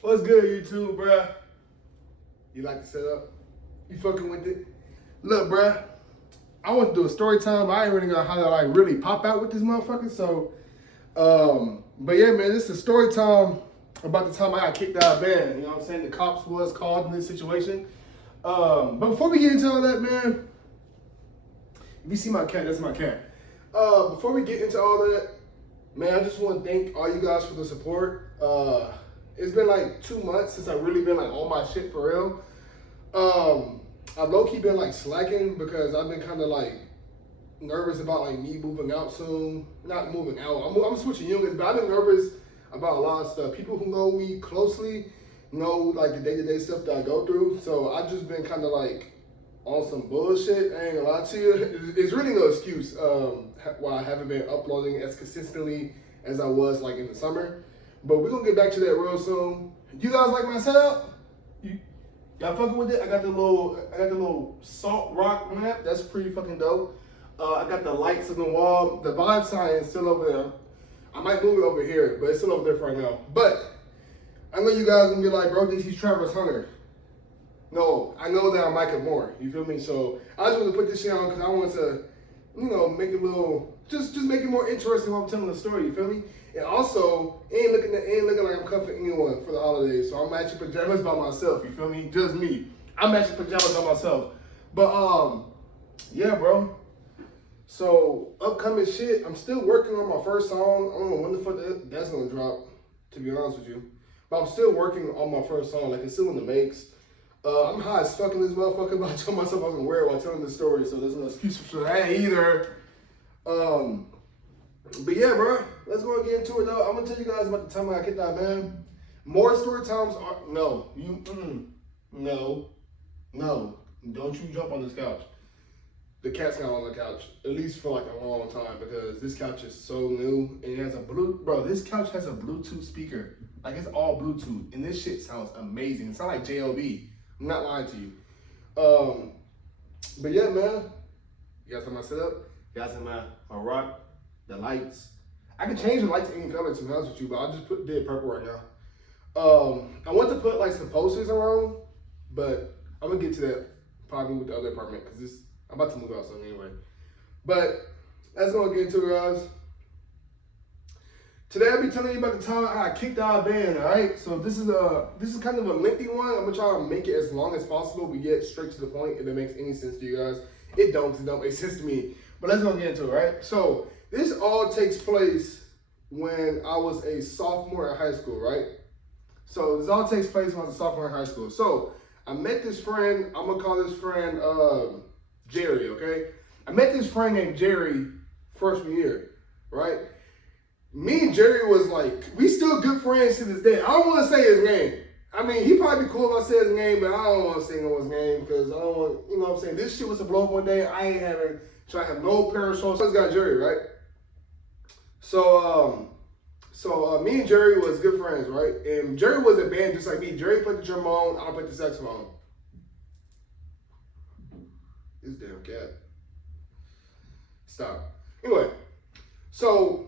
What's good, YouTube, bruh? You like the setup? You fucking with it? Look, bruh, I want to do a story time. I ain't really know how to like really pop out with this motherfucker. So, but yeah, man, this is a story time about the time I got kicked out of band. You know what I'm saying? The cops was called in this situation. But before we get into all that, man, if you see my cat, that's my cat. Before we get into all that, man, I just want to thank all you guys for the support. It's been like 2 months since I've really been like on my shit for real. I've low-key been like slacking because I've been kind of like nervous about like me moving out soon. Not moving out, I'm switching units, but I've been nervous about a lot of stuff. People who know me closely know like the day-to-day stuff that I go through. So I've just been kind of like on some bullshit. I ain't gonna lie to you. It's really no excuse why I haven't been uploading as consistently as I was like in the summer. But we're gonna get back to that real soon. You guys like my setup? Y'all fucking with it? I got the little salt rock lamp. That's pretty fucking dope. I got the lights on the wall. The vibe sign is still over there. I might move it over here, but it's still over there for right now. But I know you guys gonna be like, bro, he's Travis Hunter. No, I know that I'm Micah Moore. You feel me? So I just want to put this shit on because I want to, you know, make it a little, just make it more interesting while I'm telling the story. You feel me? And also, ain't looking like I'm cuffing anyone for the holidays. So I'm matching pajamas by myself. You feel me? Just me. I'm matching pajamas by myself. But yeah, bro. So upcoming shit. I'm still working on my first song. I don't know when the fuck that's gonna drop. To be honest with you, but I'm still working on my first song. Like it's still in the makes. I'm high as fuck in this motherfucker, but I told myself I was gonna wear it while telling the story, so there's no excuse for that either. But yeah, bro, let's go and get into it though. I'm gonna tell you guys about the time I got kicked out, man. More story times are no, don't you jump on this couch. The cat's not on the couch, at least for like a long time, because this couch is so new and it has this couch has a Bluetooth speaker. Like it's all Bluetooth, and this shit sounds amazing. It sounds like JLB. I'm not lying to you. But yeah, man. You guys see my setup? You guys see my rock, the lights. I can change the lights to any color, to be honest with you, but I'll just put dead purple right now. I want to put like some posters around, but I'm gonna get to that probably with the other apartment because I'm about to move out soon anyway. But let's go and get into it, guys. Today I'll be telling you about the time I got kicked out of band, alright? So this is kind of a lengthy one. I'm gonna try to make it as long as possible, but get straight to the point if it makes any sense to you guys. It don't make sense to me. But let's go and get into it, right? So this all takes place when I was a sophomore in high school, right? So this all takes place when I was a sophomore in high school. So I met this friend, I'm gonna call this friend Jerry, okay? I met this friend named Jerry freshman year, right? Me and Jerry was like, we still good friends to this day. I don't want to say his name. I mean, he'd probably be cool if I said his name, but I don't want to say no his name because I don't want, you know what I'm saying? This shit was a blow up one day. I ain't trying to have no parasol. So this guy Jerry, right? So me and Jerry was good friends, right? And Jerry was a band just like me. Jerry played the trombone, I played the saxophone. This damn cat. Stop. Anyway, so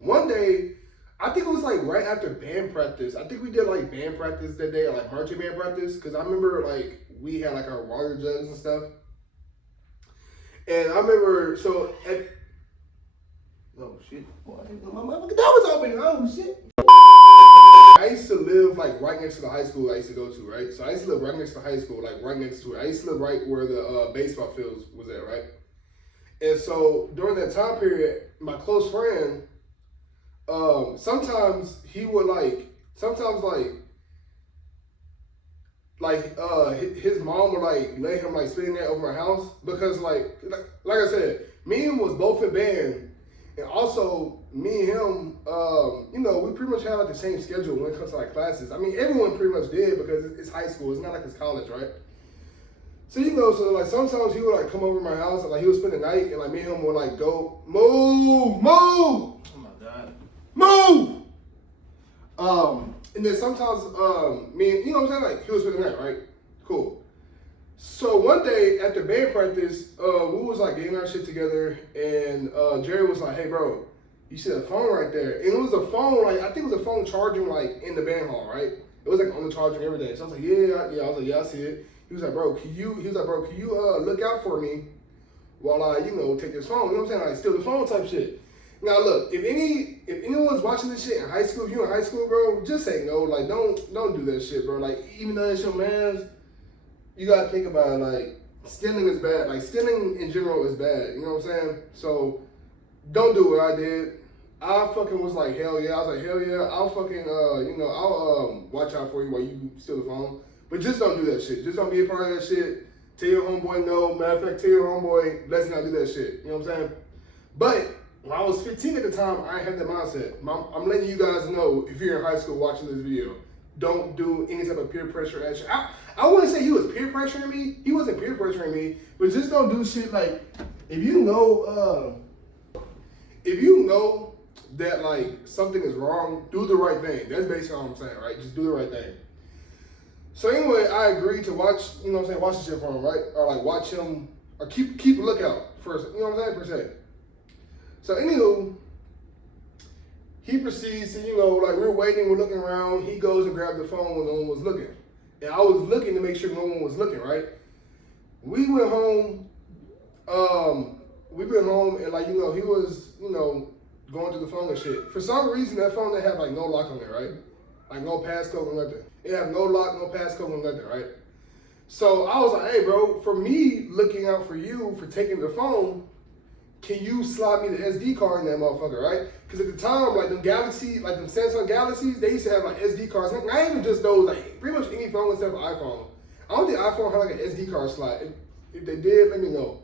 one day, I think it was like right after band practice. I think we did like band practice that day, like marching band practice, because I remember like we had like our water jugs and stuff. And I remember, oh shit, boy, my motherfucking door was open. Oh shit. I used to live like right next to the high school I used to go to, right? So I used to live right next to the high school, like right next to it. I used to live right where the baseball fields was at, right? And so during that time period, my close friend, sometimes he would his mom would like let him like spend that over my house because like I said, me and him was both in band, and also me and him, you know, we pretty much had like the same schedule when it comes to like classes. I mean, everyone pretty much did because it's high school. It's not like it's college, right? So you know, so like sometimes he would like come over to my house and like he would spend the night, and like me and him would like go move. Oh my god. Move! And then sometimes, you know what I'm saying? Like, he was spending the night, right? Cool. So one day after band practice, we was like getting our shit together, and Jerry was like, hey, bro, You see the phone right there. And it was a phone, like, I think it was a phone charging, like, in the band hall, right? It was, like, on the charger and everything. So I was like, yeah. I was like, yeah, I see it. He was like, bro, can you look out for me while I, take this phone? You know what I'm saying? Like, steal the phone type shit. Now, look, if anyone's watching this shit in high school, if you're in high school, bro, just say no. Like, don't do that shit, bro. Like, even though it's your man's, you gotta think about it, like, stealing is bad. Like, stealing in general is bad. You know what I'm saying? So, don't do what I did. I fucking was like, hell yeah. I was like, hell yeah. I'll fucking, I'll watch out for you while you steal the phone. But just don't do that shit. Just don't be a part of that shit. Tell your homeboy no. Matter of fact, tell your homeboy, let's not do that shit. You know what I'm saying? But when I was 15 at the time, I had that mindset. I'm letting you guys know, if you're in high school watching this video, don't do any type of peer pressure action. I wouldn't say he was peer pressuring me. He wasn't peer pressuring me. But just don't do shit like, if you know that like something is wrong, do the right thing. That's basically all I'm saying, right? Just do the right thing. So anyway, I agreed to watch, watch the shit for him, right? Or like watch him, or keep a lookout first, you know what I'm saying, per se. So anywho, he proceeds to, like we're waiting, we're looking around, he goes and grabs the phone when no one was looking. And I was looking to make sure no one was looking, right? We went home, and like, he was, going through the phone and shit. For some reason, that phone didn't have like no lock on it, right? Like no passcode or nothing. It had no lock, no passcode or nothing, right? So I was like, hey bro, for me looking out for you for taking the phone, can you slide me the SD card in that motherfucker, right? Because at the time, like them Samsung Galaxies, they used to have like SD cards. Not even just those, like pretty much any phone except for iPhone. I don't think iPhone had like an SD card slot. If they did, let me know.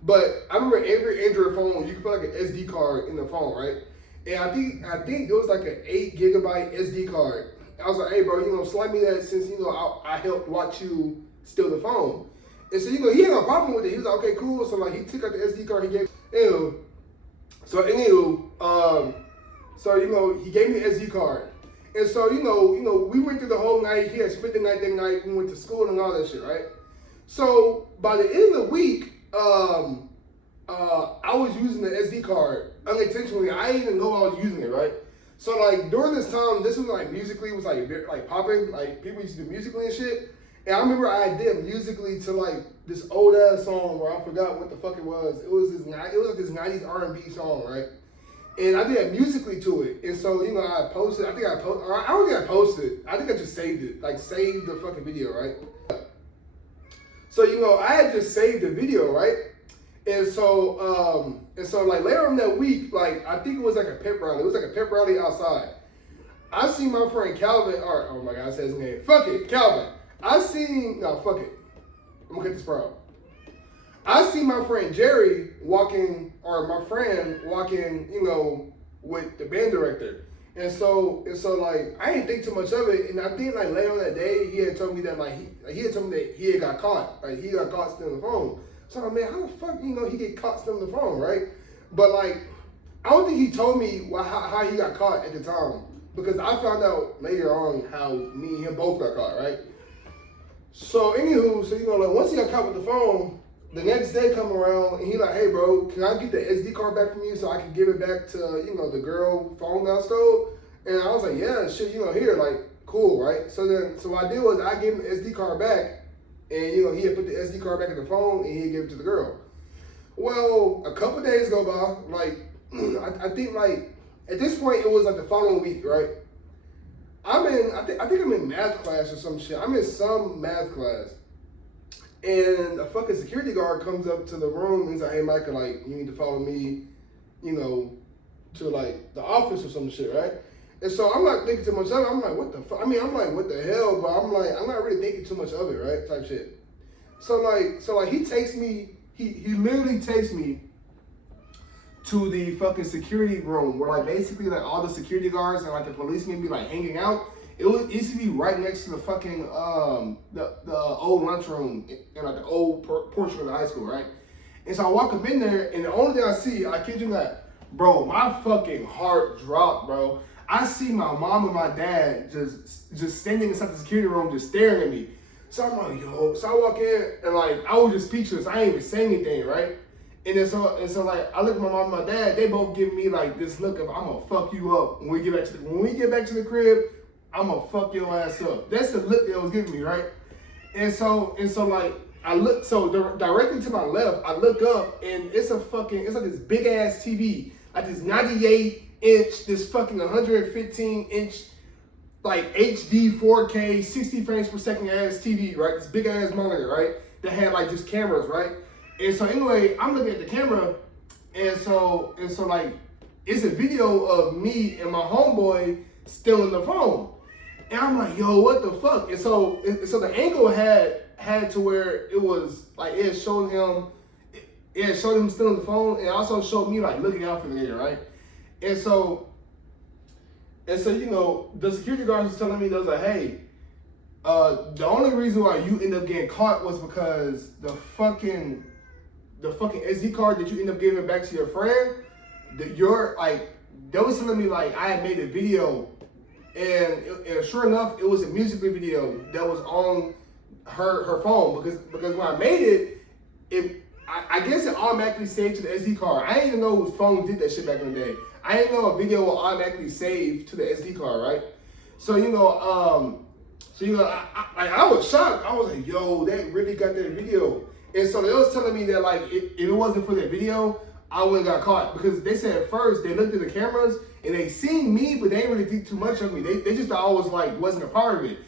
But I remember every Android phone, you could put like an SD card in the phone, right? And I think it was like an 8 gigabyte SD card. I was like, hey bro, slide me that since, I helped watch you steal the phone. And so, he had no problem with it. He was like, okay, cool. So like he took out the SD card, he gave, he gave me the SD card. And so, we went through the whole night. He had spent the night that night. We went to school and all that shit, right? So by the end of the week, I was using the SD card unintentionally. I didn't even know I was using it, right? So like during this time, this was like Musically was like popping, like people used to do Musically and shit. And I remember I did Musically to like this old ass song where I forgot what the fuck it was. It was like this 90s R&B song, right? And I did Musically to it. And so, I posted, I don't think I posted. I think I just saved it. Like saved the fucking video, right? So, I had just saved the video, right? And so like later on that week, like I think it was like a pep rally. It was like a pep rally outside. I seen my friend Calvin, or oh my God, I said his name. Fuck it, Calvin. Fuck it. I'm gonna cut this part out. I see my friend Jerry walking, with the band director. And so like I didn't think too much of it. And I think like later on that day, he had told me that he had got caught. Like he got caught stealing the phone. So I'm like, man, how the fuck he get caught stealing the phone, right? But like, I don't think he told me how he got caught at the time, because I found out later on how me and him both got caught, right? So anywho, like once he got caught with the phone, the next day come around and he like, hey bro, can I get the SD card back from you so I can give it back to, the girl phone that I stole? And I was like, yeah, shit, here, like, cool, right? So what I did was I gave him the SD card back, and he had put the SD card back in the phone and he gave it to the girl. Well, a couple days go by, like, I think like, at this point it was like the following week, right? I think I'm in math class or some shit. I'm in some math class. And a fucking security guard comes up to the room and he's like, hey Micah, like, you need to follow me, to like the office or some shit, right? And so I'm not thinking too much of it. I'm like, what the fuck? I'm like, what the hell? But I'm not really thinking too much of it, right? Type shit. So like he takes me, he literally takes me to the fucking security room where like basically like all the security guards and like the policemen be like hanging out. It used to be right next to the fucking the old lunchroom in like the old portion of the high school, right? And so I walk up in there, and the only thing I see, I kid you not, bro, my fucking heart dropped, bro. I see my mom and my dad just standing inside the security room, just staring at me. So I'm like, yo. So I walk in, and like I was just speechless. I ain't even say anything, right? And so like I look at my mom and my dad, they both give me like this look of I'm gonna fuck you up when we get back to the crib, I'm gonna fuck your ass up. That's the look they was giving me, right? And so like I look directly to my left, I look up and it's like this big ass TV, like this 98-inch, this fucking 115-inch, like HD 4K 60 frames per second ass TV, right? This big ass monitor, right? That had like just cameras, right? And so anyway, I'm looking at the camera, and so like it's a video of me and my homeboy stealing the phone. And I'm like, yo, what the fuck? And so the angle had to where it was like it showed him stealing the phone, and it also showed me like looking out for the nigga, right? And so you know, the security guards was telling me, they was like, hey, the only reason why you end up getting caught was because the fucking SD card that you end up giving back to your friend, they was telling me like I had made a video, and sure enough, it was a music video that was on her phone because when I made it, I guess it automatically saved to the SD card. I didn't even know whose phone did that shit back in the day. I didn't know a video will automatically save to the SD card, right? So you know, I was shocked. I was like, yo, they really got that video. And so they was telling me that like if it wasn't for that video, I wouldn't got caught, because they said at first they looked at the cameras and they seen me, but they didn't really think too much of me. They just thought I was like wasn't a part of it.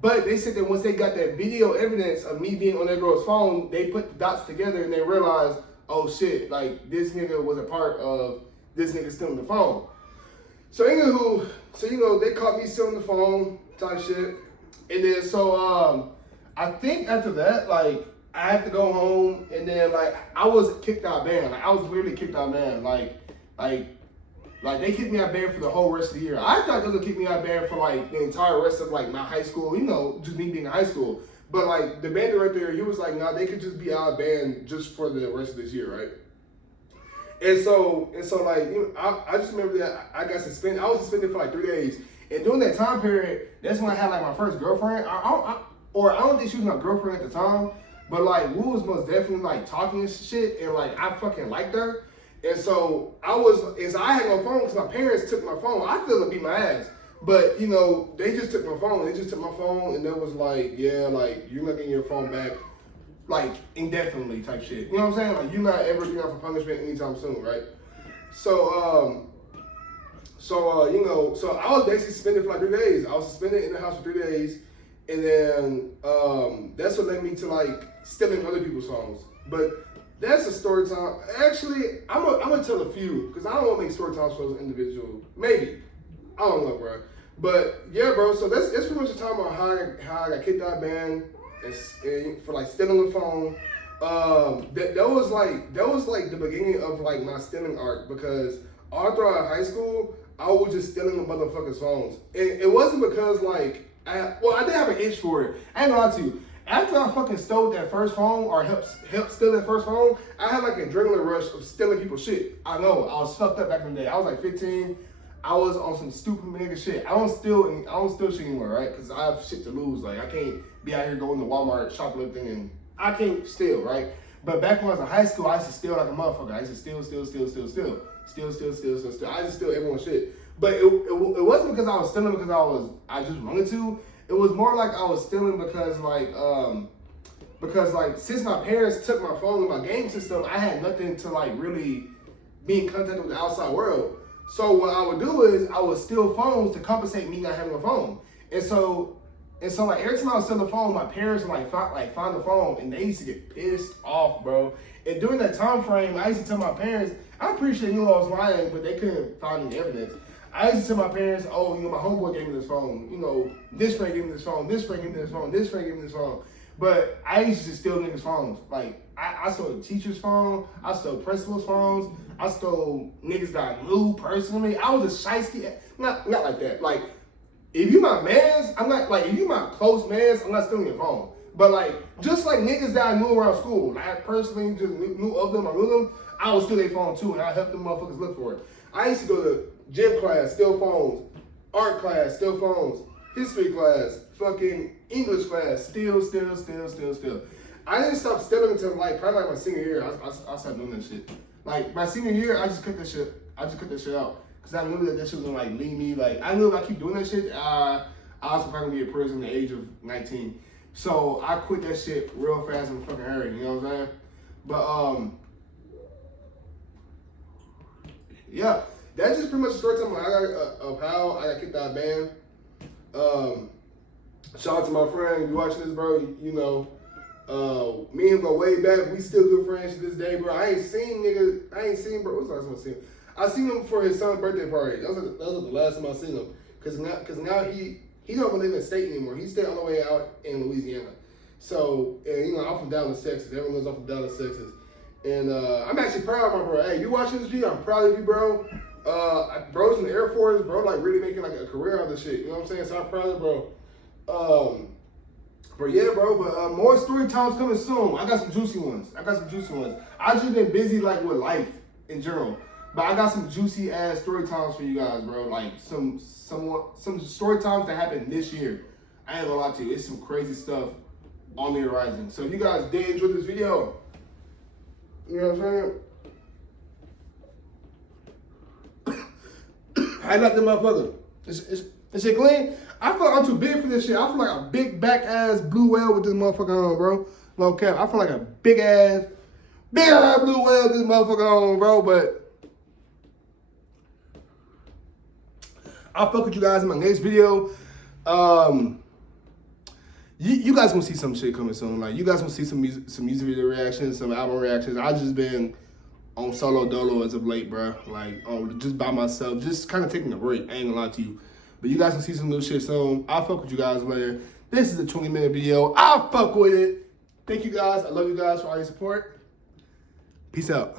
But they said that once they got that video evidence of me being on that girl's phone, they put the dots together and they realized, oh shit, like this nigga was a part of this nigga stealing the phone. So anywho, you know, they caught me stealing the phone type shit. And then so I think after that, like I had to go home, and then like I was kicked out band. Like I was literally kicked out band. Like they kicked me out band for the whole rest of the year. I thought they was gonna kick me out band for like the entire rest of like my high school, you know, just me being in high school. But like the band director, he was like, nah, they could just be out of band just for the rest of this year, right? And so like, you know, I just remember that I got suspended. I was suspended for like 3 days. And during that time period, that's when I had like my first girlfriend. I don't think she was my girlfriend at the time, but like we was most definitely like talking and shit, and like I fucking liked her. And so I had no phone because my parents took my phone. I still beat my ass, but you know, they just took my phone. They just took my phone, and it was like, yeah, like you're not getting your phone back, like indefinitely type shit. You know what I'm saying? Like you're not ever getting out for punishment anytime soon, right? So you know, so I was basically suspended for like 3 days. I was suspended in the house for 3 days, and then that's what led me to like stealing other people's phones. But that's a story time. Actually, I'm gonna tell a few because I don't want to make story times for those individuals. Maybe, I don't know, bro. But yeah, bro. So that's pretty much the time about how I got kicked out of band and for like stealing the phone. That was like the beginning of like my stealing arc, because all throughout high school I was just stealing the motherfuckers' phones, and it wasn't because like I did have an itch for it. I ain't gonna lie to you. After I fucking stole that first phone or helped steal that first phone, I had like an adrenaline rush of stealing people's shit. I know, I was fucked up back in the day. I was like 15. I was on some stupid nigga shit. I don't steal shit anymore, right? Because I have shit to lose. Like I can't be out here going to Walmart shoplifting, and I can't steal, right? But back when I was in high school, I used to steal like a motherfucker. I used to steal. I used to steal everyone's shit. But it wasn't because I was stealing because I just wanted to. It was more like I was stealing because since my parents took my phone and my game system, I had nothing to like really be in contact with the outside world. So what I would do is I would steal phones to compensate me not having a phone. And so like every time I would steal the phone, my parents would find the phone, and they used to get pissed off, bro. And during that time frame, I used to tell my parents, I'm pretty sure they knew I was lying, but they couldn't find any evidence. I used to tell my parents, oh, you know, my homeboy gave me this phone. You know, this friend gave me this phone, this friend gave me this phone, this friend gave me this phone. But I used to steal niggas' phones. Like, I stole a teacher's phone, I stole principal's phones, I stole niggas that I knew personally. I was a shiesty, not like that. Like, if you my mans, I'm not, like, if you my close mans, I'm not stealing your phone. But like, just like niggas that I knew around school, like I personally just knew of them, I knew them, I would steal their phone too, and I helped them motherfuckers look for it. I used to go to gym class, steal phones, art class, steal phones, history class, fucking English class, steal. I didn't stop stealing until like probably like my senior year. I started doing that shit. Like my senior year, I just cut that shit. I just cut that shit out because I knew that shit was gonna like lead me. Like I knew if I keep doing that shit, I was probably gonna be in prison at the age of 19. So I quit that shit real fast and fucking hurry. You know what I'm saying? But yeah, that's just pretty much the story time of how I got kicked out of band. Shout out to my friend. You watching this, bro? You know. Me and him go way back. We still good friends to this day, bro. I ain't seen bro. What's the last time I seen him? I seen him for his son's birthday party. That was the last time I seen him. Cause now he don't live in the state anymore. He stayed all the way out in Louisiana. So and, you know, I'm from Dallas, Texas. Everyone knows I'm from Dallas, Texas. And I'm actually proud of my bro. Hey, you watching this video? I'm proud of you, bro. Bro's in the Air Force, bro. Like really making like a career out of this shit. You know what I'm saying? So I'm proud of bro. But yeah, bro, but more story times coming soon. I got some juicy ones. I just been busy like with life in general. But I got some juicy ass story times for you guys, bro. Like some story times that happened this year. I ain't gonna lie to you. It's some crazy stuff on the horizon. So if you guys did enjoy this video, you know what I'm saying? I like the motherfucker. Is shit clean? I feel like I'm too big for this shit. I feel like a big back ass blue whale with this motherfucker on, bro. No cap. I feel like a big ass blue whale with this motherfucker on, bro. But I'll fuck with you guys in my next video. You guys gonna see some shit coming soon. Like you guys gonna see some music video reactions, some album reactions. I just been on solo dolo as of late, bro. Like just by myself, just kind of taking a break. I ain't gonna lie to you. But you guys can see some new shit soon. I'll fuck with you guys later. This is a 20-minute video. I'll fuck with it. Thank you guys. I love you guys for all your support. Peace out.